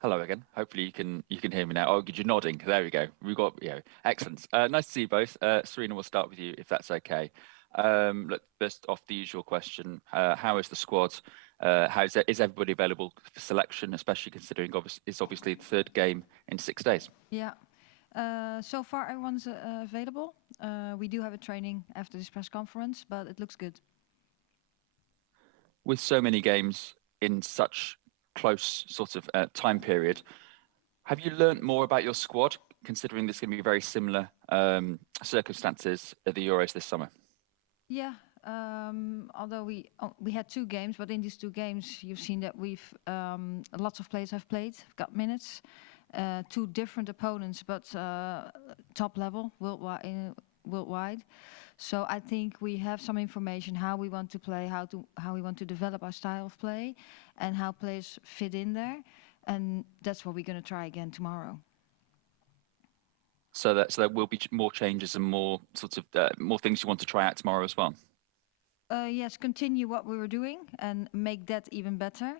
Hello again. Hopefully you can hear me now. Oh, you're nodding. There we go. We've got excellent. Nice to see you both. Sarina, we'll start with you if that's okay. Look, first off, the usual question: how is the squad? Is everybody available for selection, especially considering it's obviously the third game in 6 days? Yeah. So far, everyone's available. We do have a training after this press conference, but it looks good. With so many games in such close sort of time period, have you learnt more about your squad, considering this is going to be very similar circumstances at the Euros this summer? Yeah. Although we had 2 games, but in these 2 games, you've seen that we've lots of players have played, got minutes. 2 different opponents, but top level worldwide. So I think we have some information how we want to play, how we want to develop our style of play, and how players fit in there, and that's what we're going to try again tomorrow. So there will be more changes and more sort of more things you want to try out tomorrow as well. Yes, continue what we were doing and make that even better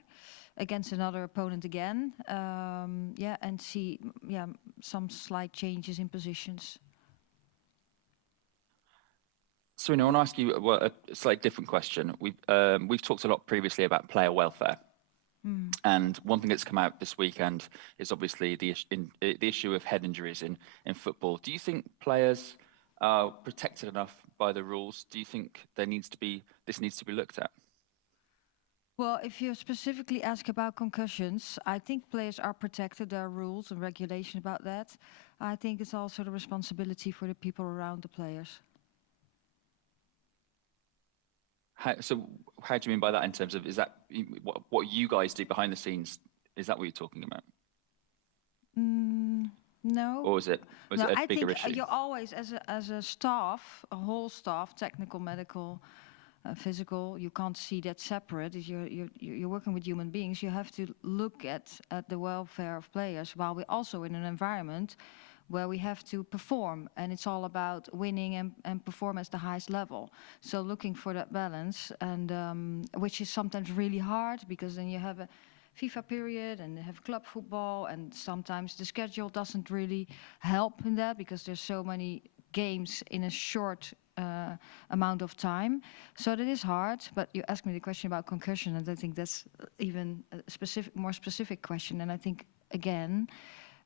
against another opponent again. Yeah, and see some slight changes in positions. Serena, I want to ask you a slightly different question. We've talked a lot previously about player welfare, and one thing that's come out this weekend is obviously the issue of head injuries in football. Do you think players are protected enough by the rules? Do you think this needs to be looked at? Well, if you specifically ask about concussions, I think players are protected. There are rules and regulation about that. I think it's also the responsibility for the people around the players. How do you mean by that in terms of, is that what you guys do behind the scenes? Is that what you're talking about? No. Or is it No, a I bigger think issue? you're always, as a staff, a whole staff, technical, medical, physical, you can't see that separate. You're working with human beings. You have to look at the welfare of players, while we're also in an environment where we have to perform, and it's all about winning and perform at the highest level. So looking for that balance, and which is sometimes really hard, because then you have a FIFA period and you have club football, and sometimes the schedule doesn't really help in that, because there's so many games in a short amount of time. So that is hard. But you asked me the question about concussion, and I think that's even a more specific question. And I think again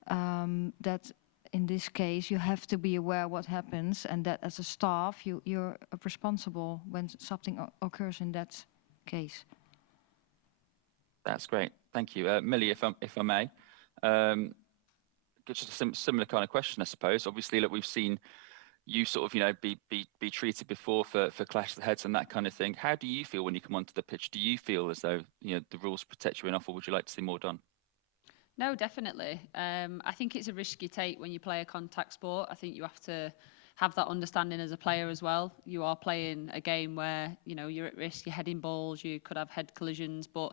that in this case you have to be aware what happens, and that as a staff you're responsible when something occurs in that case. That's great. Thank you. Millie, if I may, just a similar kind of question, I suppose. Obviously, look, we've seen you sort of, be treated before for clash of the heads and that kind of thing. How do you feel when you come onto the pitch? Do you feel as though, the rules protect you enough, or would you like to see more done? No, definitely. I think it's a risk you take when you play a contact sport. I think you have to have that understanding as a player as well. You are playing a game where, you're at risk, you're heading balls, you could have head collisions, but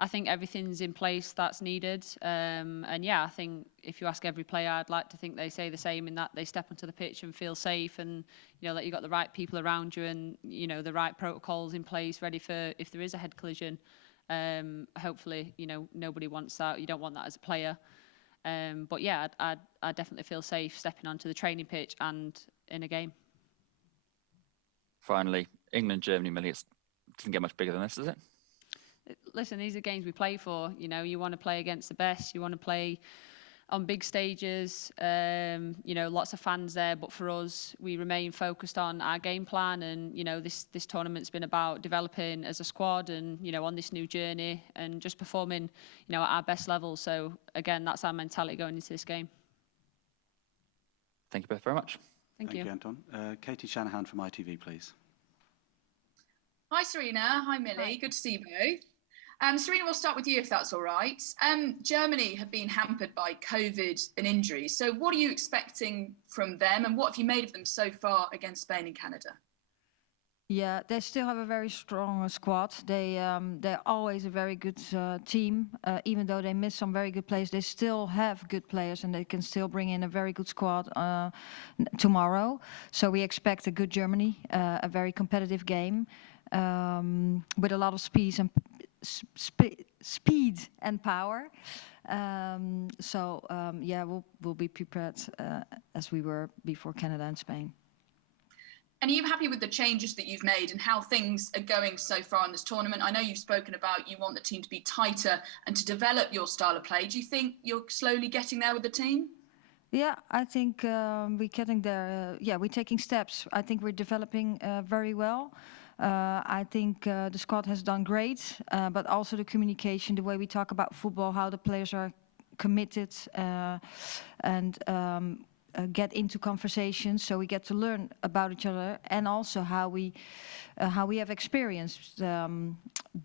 I think everything's in place that's needed. And yeah, I think if you ask every player, I'd like to think they say the same, in that they step onto the pitch and feel safe, and that you've got the right people around you, and the right protocols in place ready for if there is a head collision. Hopefully, nobody wants that. You don't want that as a player. But yeah, I definitely feel safe stepping onto the training pitch and in a game. Finally, England, Germany, Millie, it doesn't get much bigger than this, does it? Listen, these are games we play for. You want to play against the best. You want to play on big stages. Lots of fans there. But for us, we remain focused on our game plan. And this tournament's been about developing as a squad, and on this new journey, and just performing at our best level. So again, that's our mentality going into this game. Thank you both very much. Thank you. Thank you, Anton. Katie Shanahan from ITV, please. Hi, Sarina. Hi, Millie. Hi. Good to see you both. Sarina, we'll start with you if that's all right. Germany have been hampered by COVID and injuries. So what are you expecting from them, and what have you made of them so far against Spain and Canada? Yeah, they still have a very strong squad. They're always a very good team. Even though they miss some very good players, they still have good players, and they can still bring in a very good squad tomorrow. So we expect a good Germany, a very competitive game with a lot of speed and power. Yeah, we'll be prepared as we were before Canada and Spain. And are you happy with the changes that you've made and how things are going so far in this tournament? I know you've spoken about you want the team to be tighter and to develop your style of play. Do you think you're slowly getting there with the team? Yeah, I think we're getting there. We're taking steps. I think we're developing very well. I think the squad has done great, but also the communication, the way we talk about football, how the players are committed and get into conversations, so we get to learn about each other, and also how we have experienced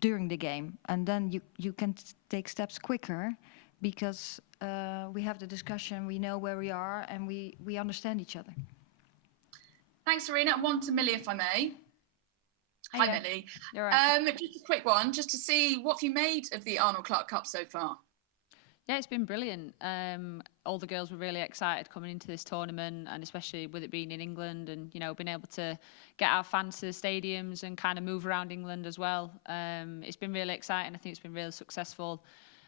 during the game, and then you can take steps quicker because we have the discussion, we know where we are, and we understand each other. Thanks, Sarina. One to Millie, if I may. Hi, Millie. You're right. Just a quick one, just to see what have you made of the Arnold Clark Cup so far? Yeah, it's been brilliant. All the girls were really excited coming into this tournament, and especially with it being in England, and being able to get our fans to the stadiums and kind of move around England as well. It's been really exciting. I think it's been really successful,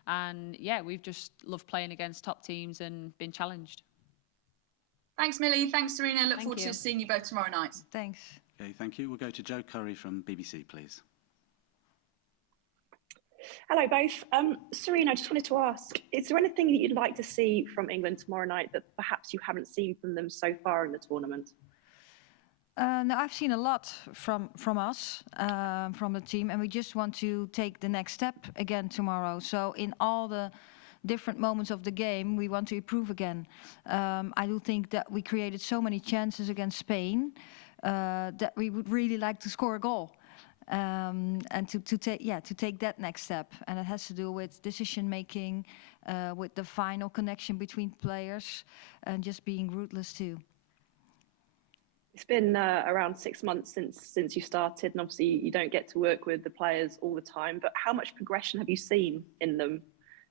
and yeah, we've just loved playing against top teams and been challenged. Thanks, Millie. Thanks, Sarina. Look forward you. to seeing you both tomorrow night. Thanks. Okay, thank you. We'll go to Jo Curry from BBC, please. Hello, both. Sarina, I just wanted to ask, is there anything that you'd like to see from England tomorrow night that perhaps you haven't seen from them so far in the tournament? No, I've seen a lot from us, from the team, and we just want to take the next step again tomorrow. So in all the different moments of the game, we want to improve again. I do think that we created so many chances against Spain that we would really like to score a goal. And to take that next step, and it has to do with decision making, with the final connection between players, and just being ruthless too. It's been around 6 months since you started, and obviously you don't get to work with the players all the time, but how much progression have you seen in them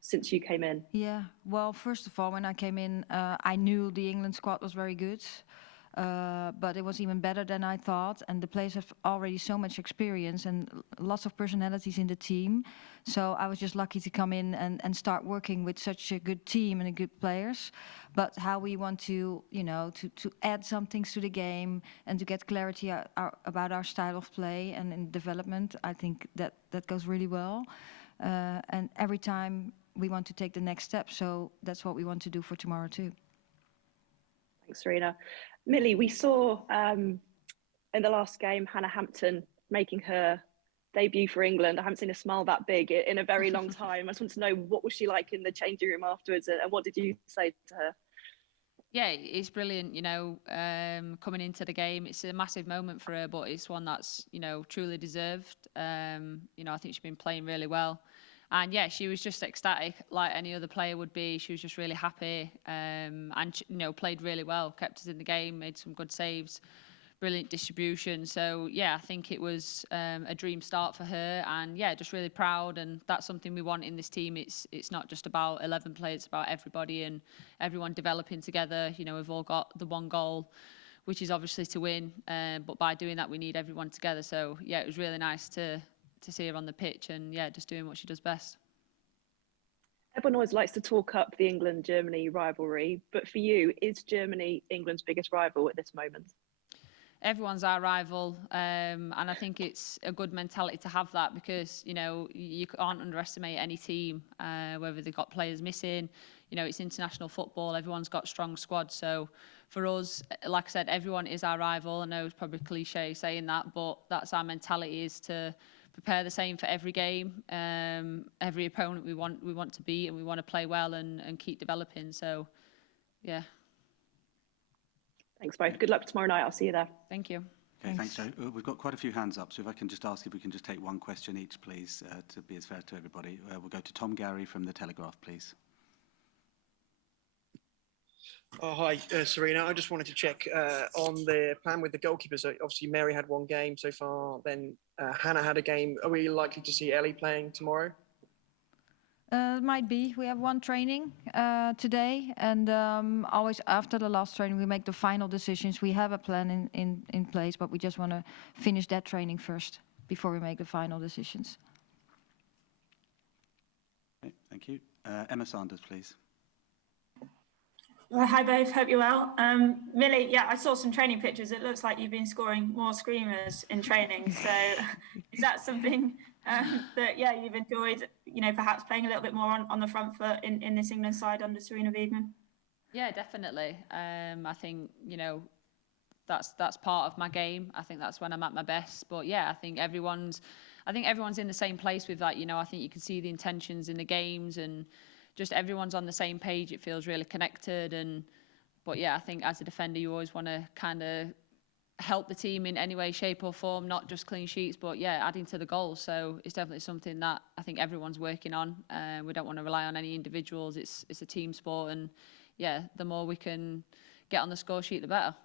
since you came in? Yeah, well, first of all, when I came in, I knew the England squad was very good. But it was even better than I thought, and the players have already so much experience and lots of personalities in the team. So I was just lucky to come in and start working with such a good team and good players. But how we want to, to add some things to the game and to get clarity about our style of play and in development, I think that goes really well. And every time we want to take the next step, so that's what we want to do for tomorrow too. Thanks, Sarina. Millie, we saw in the last game Hannah Hampton making her debut for England. I haven't seen a smile that big in a very long time. I just want to know, what was she like in the changing room afterwards, and what did you say to her? Yeah, it's brilliant, coming into the game. It's a massive moment for her, but it's one that's, truly deserved. I think she's been playing really well. And yeah, she was just ecstatic, like any other player would be. She was just really happy, and played really well, kept us in the game, made some good saves, brilliant distribution. So yeah, I think it was a dream start for her, and yeah, just really proud. And that's something we want in this team. It's not just about 11 players; it's about everybody and everyone developing together. We've all got the one goal, which is obviously to win. But by doing that, we need everyone together. So yeah, it was really nice to see her on the pitch and yeah, just doing what she does best. Everyone always likes to talk up the England-Germany rivalry, but for you, is Germany England's biggest rival at this moment? Everyone's our rival, and I think it's a good mentality to have that, because you can't underestimate any team, whether they've got players missing. It's international football, everyone's got strong squads. So for us, like I said, everyone is our rival. I know it's probably cliche saying that, but that's our mentality, is to prepare the same for every game. Every opponent we want to beat, and we want to play well and keep developing. So, yeah. Thanks both. Good luck tomorrow night. I'll see you there. Thank you. Okay, thanks, Jo. We've got quite a few hands up, so if I can just ask if we can just take one question each, please, to be as fair to everybody. We'll go to Tom Gary from The Telegraph, please. Oh, hi, Sarina. I just wanted to check on the plan with the goalkeepers. Obviously, Mary had one game so far, then Hannah had a game. Are we likely to see Ellie playing tomorrow? Might be. We have one training today, and always after the last training we make the final decisions. We have a plan in place, but we just want to finish that training first before we make the final decisions. Okay, thank you. Emma Sanders, please. Well, hi both, hope you're well. Millie, yeah, I saw some training pictures. It looks like you've been scoring more screamers in training. So is that something that, yeah, you've enjoyed, you know, perhaps playing a little bit more on the front foot in this England side under Sarina Wiegman? Yeah, definitely. I think, you know, that's part of my game. I think that's when I'm at my best. But yeah, I think everyone's in the same place with that. You know, I think you can see the intentions in the games and just everyone's on the same page. It feels really connected. But yeah, I think as a defender, you always want to kind of help the team in any way, shape or form, not just clean sheets, but yeah, adding to the goals. So it's definitely something that I think everyone's working on. We don't want to rely on any individuals. It's a team sport, and yeah, the more we can get on the score sheet, the better.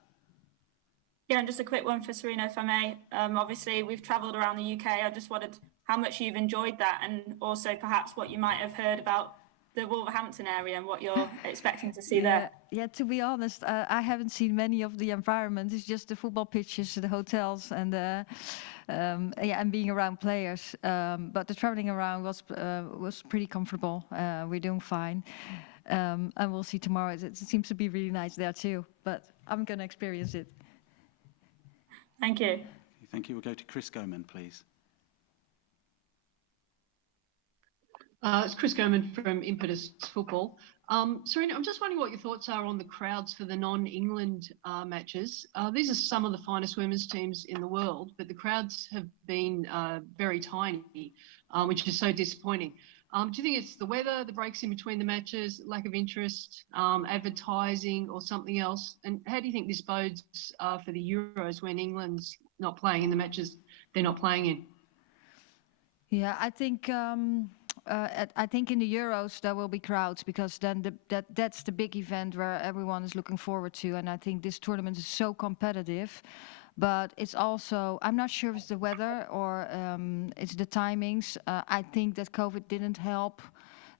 Yeah, and just a quick one for Sarina, if I may. Obviously, we've travelled around the UK. I just wondered how much you've enjoyed that, and also perhaps what you might have heard about the Wolverhampton area and what you're expecting to see there. Yeah, to be honest, I haven't seen many of the environment. It's just the football pitches, the hotels, and and being around players. But the traveling around was pretty comfortable. We're doing fine, and we'll see tomorrow. It seems to be really nice there too. But I'm gonna experience it. Thank you. Thank you. We'll go to Chris Goman, please. It's Chris Goman from Impetus Football. Sarina, I'm just wondering what your thoughts are on the crowds for the non-England matches. These are some of the finest women's teams in the world, but the crowds have been very tiny, which is so disappointing. Do you think it's the weather, the breaks in between the matches, lack of interest, advertising, or something else? And how do you think this bodes for the Euros when England's not playing in the matches they're not playing in? Yeah, I think in the Euros there will be crowds because then that's the big event where everyone is looking forward to, and I think this tournament is so competitive. But it's also, I'm not sure if it's the weather or it's the timings. I think that COVID didn't help,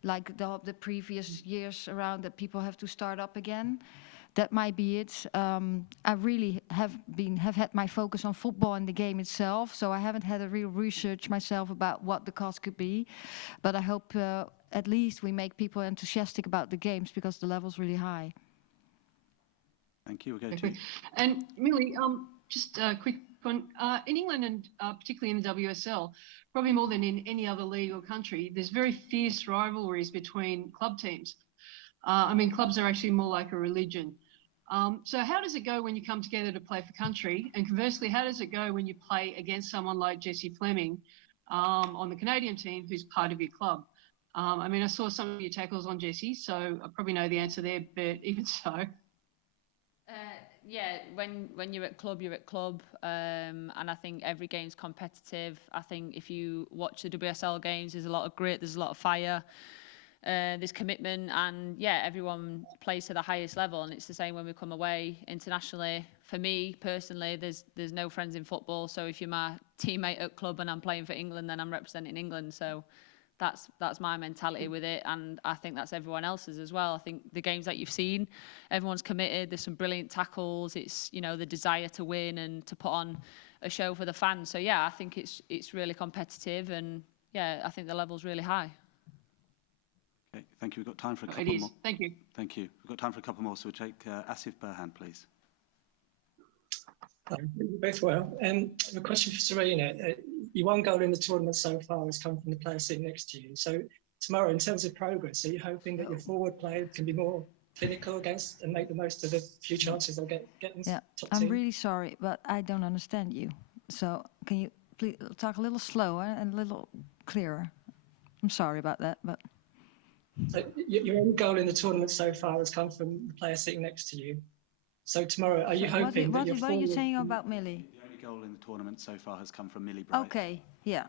like the previous years around, that people have to start up again. That might be it. I really have had my focus on football and the game itself, so I haven't had a real research myself about what the cost could be. But I hope at least we make people enthusiastic about the games because the level's really high. Thank you. We'll go to... And Millie, just a quick one. In England and particularly in the WSL, probably more than in any other league or country, there's very fierce rivalries between club teams. I mean, clubs are actually more like a religion. So how does it go when you come together to play for country? And conversely, how does it go when you play against someone like Jessie Fleming on the Canadian team who's part of your club? I mean, I saw some of your tackles on Jessie, so I probably know the answer there, but even so. Yeah, when you're at club, you're at club. And I think every game's competitive. I think if you watch the WSL games, there's a lot of grit, there's a lot of fire. There's commitment, and yeah, everyone plays to the highest level, and it's the same when we come away internationally. For me personally, there's no friends in football, so if you're my teammate at club and I'm playing for England, then I'm representing England. So that's my mentality with it, and I think that's everyone else's as well. I think the games that you've seen, everyone's committed. There's some brilliant tackles. It's, you know, the desire to win and to put on a show for the fans. So yeah, I think it's really competitive, and yeah, I think the level's really high. Okay, thank you. We've got time for a couple more. Thank you. Thank you. We've got time for a couple more, so we'll take Asif Burhan, please. Both well. A question for Sarina. Your one goal in the tournament so far has come from the player sitting next to you. So tomorrow, in terms of progress, are you hoping that your forward player can be more clinical against and make the most of the few chances they'll get in top team? I'm really sorry, but I don't understand you. So can you please talk a little slower and a little clearer? I'm sorry about that, but... So your only goal in the tournament so far has come from the player sitting next to you. So tomorrow, are you hoping that your forward... What are you saying about Millie? The only goal in the tournament so far has come from Millie Bright. Okay, yeah.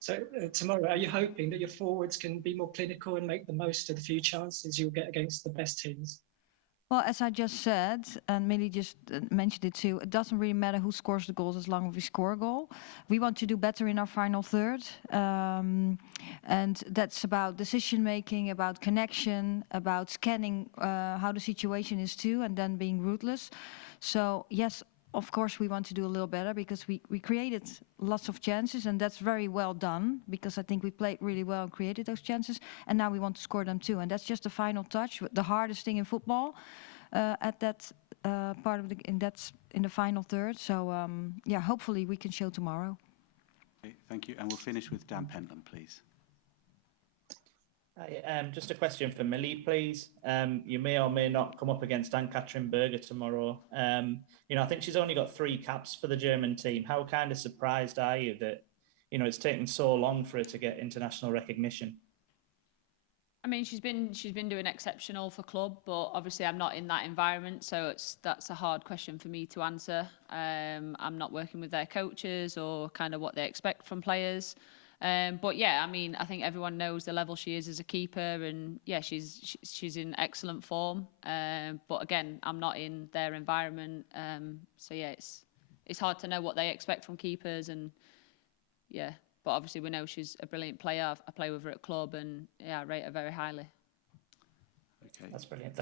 So tomorrow, are you hoping that your forwards can be more clinical and make the most of the few chances you'll get against the best teams? Well, as I just said, and Millie just mentioned it too, it doesn't really matter who scores the goals as long as we score a goal. We want to do better in our final third. And that's about decision making, about connection, about scanning how the situation is too, and then being ruthless. So yes, of course, we want to do a little better because we created lots of chances, and that's very well done because I think we played really well and created those chances, and now we want to score them too, and that's just the final touch, the hardest thing in football at that part of in the final third. So yeah, hopefully we can show tomorrow. Okay, thank you, and we'll finish with Dan Pentland, please. Just a question for Millie, please. You may or may not come up against Ann-Katrin Berger tomorrow. I think she's only got 3 caps for the German team. How kind of surprised are you that, it's taken so long for her to get international recognition? I mean, she's been doing exceptional for club, but obviously I'm not in that environment, so that's a hard question for me to answer. I'm not working with their coaches or kind of what they expect from players. But yeah, I mean, I think everyone knows the level she is as a keeper, and yeah, she's in excellent form. But again, I'm not in their environment, so yeah, it's hard to know what they expect from keepers, and yeah. But obviously, we know she's a brilliant player. I play with her at club, and yeah, I rate her very highly. Okay, that's brilliant.